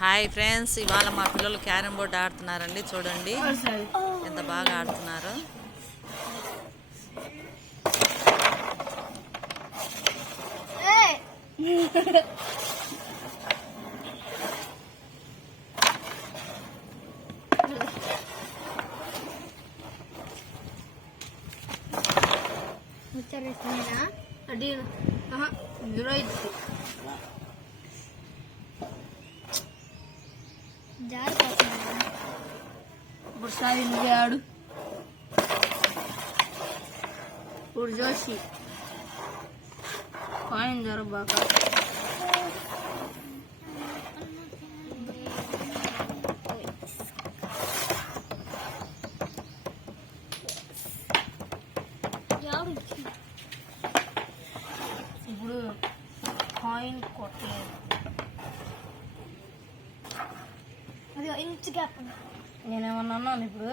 Hi friends ఇవాళ మా పిల్లలు క్యారమ్ బోర్డ్ ఆడుతున్నారండి చూడండి. ఎంత బాగా ఆడుతున్నారు. ముచ్చరేస్తున్నానా అడి జీరో ఎయిట్ జారిపోతున్నా ఇప్పుడు సాయి నువ్వే ఆడు ఇప్పుడు జోషి కాయిన్ జరబాక ఇప్పుడు కాయిన్ కొట్టలేదు అది ఇంచు గ్యాప్ నేనేమన్నా అన్నాను ఇప్పుడు?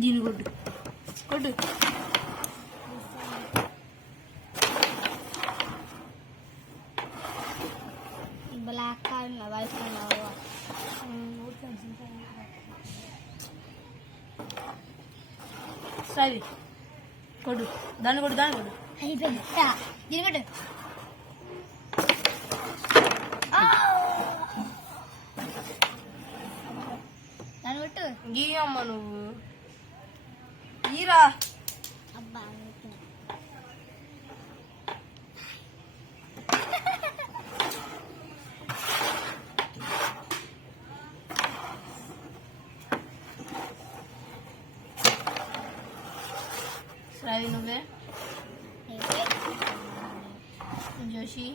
దీని కొట్టు. కొట్టు. బ్లాక్ కార్డ్ నా వైఫ్ ఉన్నావు సరే. కొట్టు దాన్ని కొట్టు దాన్ని కొట్టు అయిపోయింది? దీని కొట్టు. దాని కొట్టు. గీయమ్మ నువ్వు. ఈరా అబ్బా సరే నువ్వే జోషి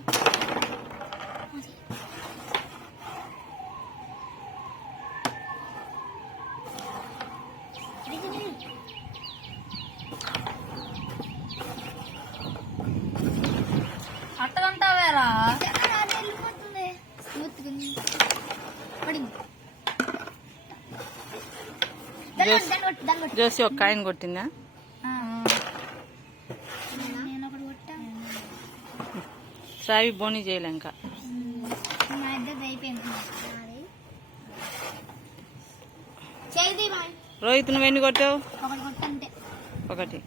అట్టగంటావేరా వెళ్ళిపోతుంది స్మూత్గా ఉంది. పడింది సాయి బోని చేయలే ఇంకా. మా ఇద్దరు అయిపోయింది చేది మా రోహిత్ నువ్వు ఎన్ని కొట్టావు ఒకటి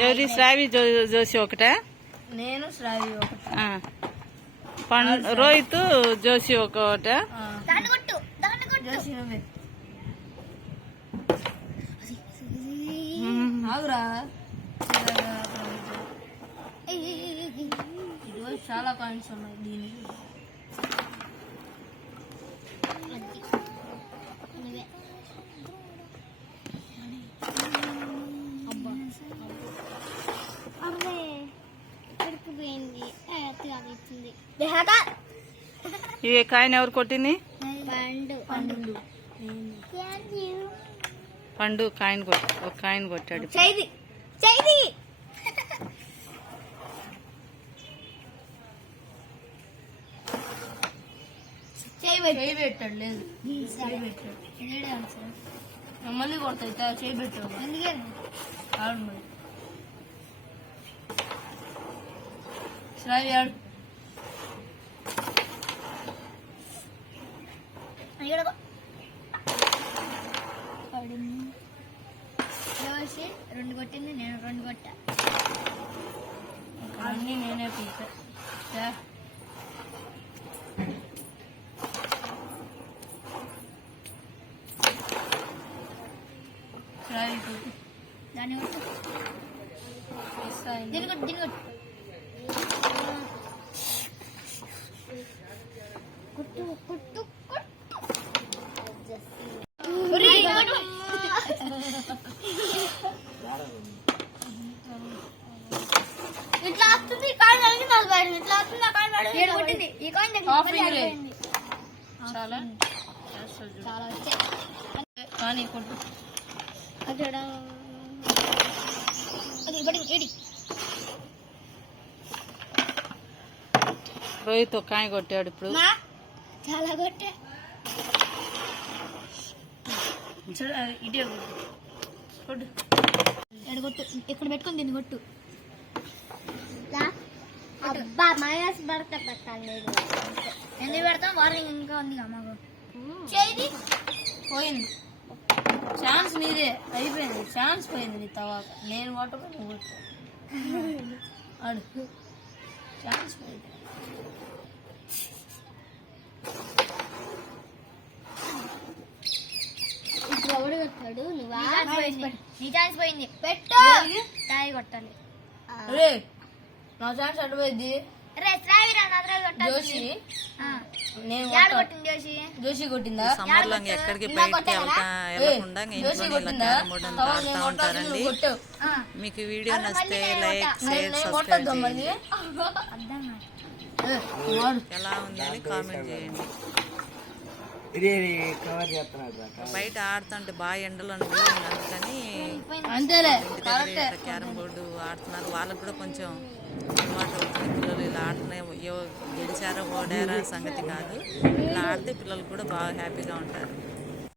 ఎవరి? శ్రావి జో జోసి ఒకటే? నేను శ్రావి ఒకటి. రోహిత్ జోసి ఒకటే దాన్ని కొట్టు దాన్ని కొట్టు జోషి నువ్వే మ్మ్. ఆగురా ఏయ్, ఏయ్, ఏయ్, ఏయ్, ఏయ్. ఇదిగో చాలా కాయిన్స్ ఉన్నాయి దీనికి. కాయిన్ ఎవరు కొట్టింది? పండు. కాయిన్ కొట్టి ఒక కాయిన్ కొట్టాడు. చేయి పెట్టాడు లేదు. చేయి పెట్టాడు. మళ్ళీ కొడతాయి చేయి పెట్టాడు ఎందుకే? ఆడు మరి. శ్రావి ఆడు. దోసి రెండు కొట్టింది నేను రెండు కొట్టా. అన్నీ నేనే పీకా దా. శ్రావి కొట్టు దాన్ని. దీన్ని కొట్టు దీన్ని కొట్టు. కొట్టు కొట్టు ఇట్లా వస్తుంది నాకు పడింది ఇట్లా వస్తుంది ఆ పడింది ఏడు కొట్టింది. ఈ. ఆడిపోయింది. చాలా. చాలా వచ్చాయి. కానీ కొట్టు. అక్కడ రోహిత్ ఒక కాయ కొట్టాడు ఇప్పుడు. మా? చాలా కొట్టే. ఇటే కొట్టు. ఇక్కడ కొట్టు? ఇక్కడ పెట్టుకొని దీన్ని కొట్టు. అబ్బా మైనస్ పడితే పెట్టాలి ఎందుకు పెడతాం? వార్నింగ్ ఇంకా ఉంది మాకు. చేయి పోయింది. ఛాన్స్ నీదే. అయిపోయింది. ఛాన్స్ పోయింది నీ తవాక నేను కొట్టకు నువ్వు ఆడు. ఛాన్స్ పోయింది. ఎవడు కొట్టాడు? నువ్వా? నీ ఛాన్స్ పోయింది. పెట్టు. తాయి కొట్టాలి. రే నా ఛాన్స్ రే శ్రావిరా నదరా కొట్టాలి జోషి. జోషి? కొట్టిందా? సమ్మర్లో ఇంకా ఎక్కడికి బయటికి వెళ్తా వెళ్ళకుండా ఇంకా జోషి ఇంట్లోనే ఇలా కొట్టిందా క్యారం బోర్డు ఆడుతూ ఉంటారండి. మీకు వీడియో నచ్చితే లైక్ షేర్ సబ్స్క్రైబ్ చేయండి. ఎలా ఉంది అని కామెంట్ చేయండి. బయట ఆడుతుంటే బాగా ఎండలు అందుకని అంతేలే ఇంటి దగ్గర ఇట్లా క్యారం బోర్డు ఆడుతున్నారు. వాళ్ళకు కూడా కొంచెం అలవాటు పిల్లలు ఇలా ఆడుతున్నాయి గెలిచారో ఓడారా సంగతి కాదు. ఇలా ఆడితే పిల్లలు కూడా బాగా హ్యాపీగా ఉంటారు.